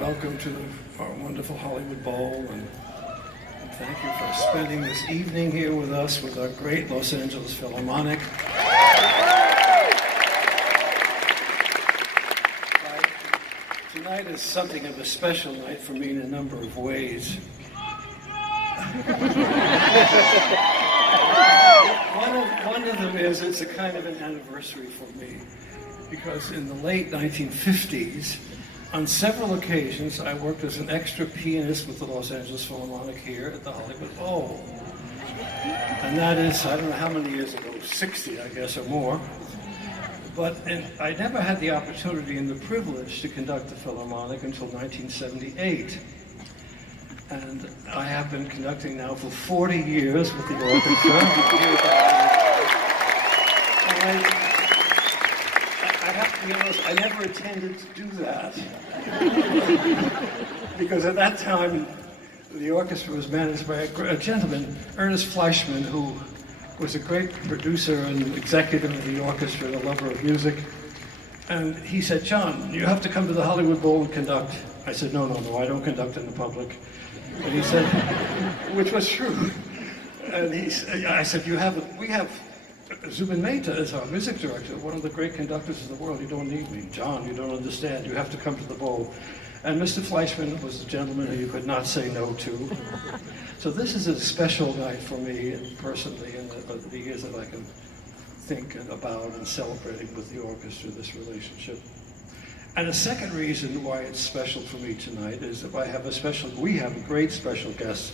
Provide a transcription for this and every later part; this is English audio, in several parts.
welcome to our wonderful Hollywood Bowl, and thank you for spending this evening here with us with our great Los Angeles Philharmonic. Tonight is something of a special night for me in a number of ways. One of them is it's a kind of an anniversary for me, because in the late 1950s, on several occasions, I worked as an extra pianist with the Los Angeles Philharmonic here at the Hollywood Bowl. And that is, I don't know how many years ago, 60, I guess, or more. But I never had the opportunity and the privilege to conduct the Philharmonic until 1978. And I have been conducting now for 40 years with the orchestra. And I have to be honest, I never intended to do that. Because at that time, the orchestra was managed by a gentleman, Ernest Fleischman, who was a great producer and executive of the orchestra and a lover of music. And he said, "John, you have to come to the Hollywood Bowl and conduct." I said, no, I don't conduct in the public. And he said, which was true. And I said, we have Zubin Mehta as our music director, one of the great conductors in the world. You don't need me. John, you don't understand. You have to come to the Bowl. And Mr. Fleischman was a gentleman who you could not say no to. So this is a special night for me personally, in the years that I can think about and celebrating with the orchestra, this relationship. And a second reason why it's special for me tonight is that we have a great special guest.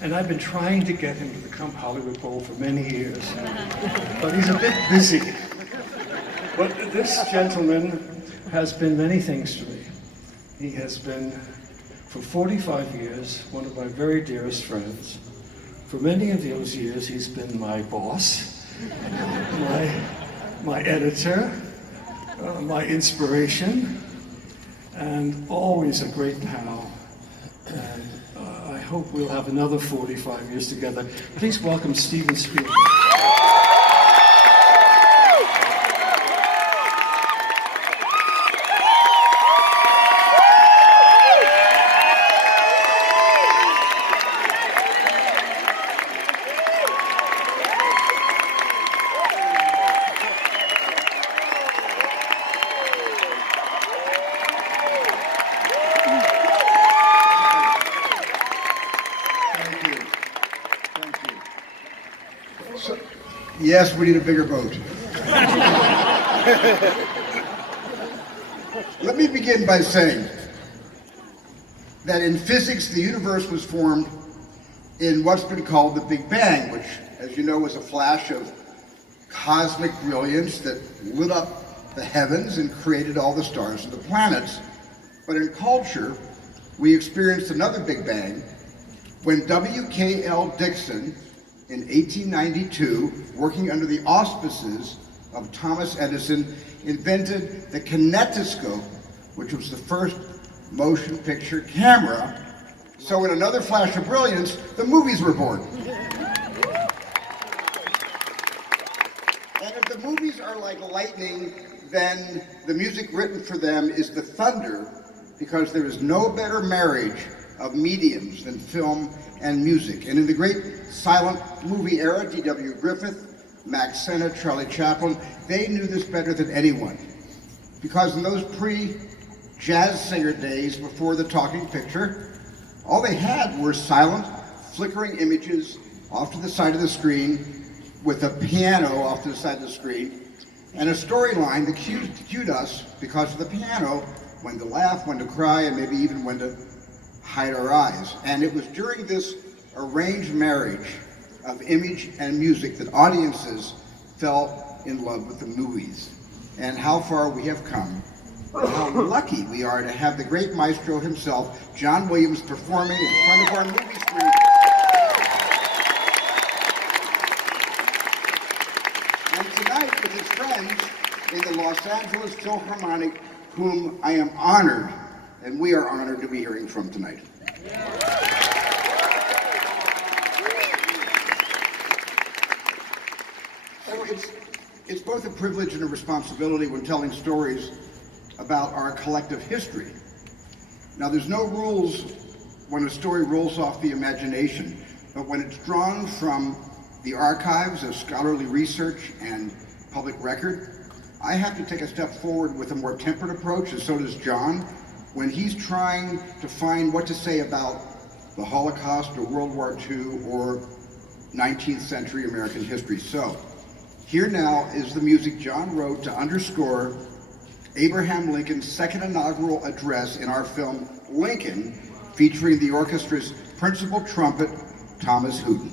And I've been trying to get him to the Hollywood Bowl for many years, but he's a bit busy. But this gentleman has been many things to me. He has been, for 45 years, one of my very dearest friends. For many of those years, he's been my boss, my editor, my inspiration, and always a great pal. And I hope we'll have another 45 years together. Please welcome Steven Spielberg. Yes, we need a bigger boat. Let me begin by saying that in physics, the universe was formed in what's been called the Big Bang, which, as you know, was a flash of cosmic brilliance that lit up the heavens and created all the stars and the planets. But in culture, we experienced another Big Bang when W.K.L. Dixon, in 1892, working under the auspices of Thomas Edison, invented the kinetoscope, which was the first motion picture camera. So in another flash of brilliance, the movies were born. And if the movies are like lightning, then the music written for them is the thunder, because there is no better marriage of mediums than film and music. And in the great silent movie era, D.W. Griffith, Max Sennett, Charlie Chaplin, they knew this better than anyone. Because in those pre-jazz singer days before the talking picture, all they had were silent, flickering images off to the side of the screen with a piano off to the side of the screen and a storyline that cued us, because of the piano, when to laugh, when to cry, and maybe even when to hide our eyes. And it was during this arranged marriage of image and music that audiences fell in love with the movies. And how far we have come, and how lucky we are to have the great maestro himself, John Williams, performing in front of our movie screen. And tonight with his friends in the Los Angeles Philharmonic, whom I am honored, and we are honored to be hearing from tonight. So it's both a privilege and a responsibility when telling stories about our collective history. Now, there's no rules when a story rolls off the imagination, but when it's drawn from the archives of scholarly research and public record, I have to take a step forward with a more tempered approach, and so does John, when he's trying to find what to say about the Holocaust or World War II or 19th century American history. So, here now is the music John wrote to underscore Abraham Lincoln's second inaugural address in our film Lincoln, featuring the orchestra's principal trumpet, Thomas Hooten.